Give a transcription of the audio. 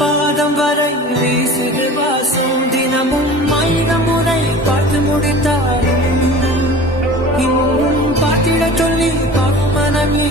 பாதம் வரை வீசுது வாசம் தினமும் 1000 முறை பார்த்து முடித்தாலும் இன்னும் பார்த்திட சொல்லி மனமே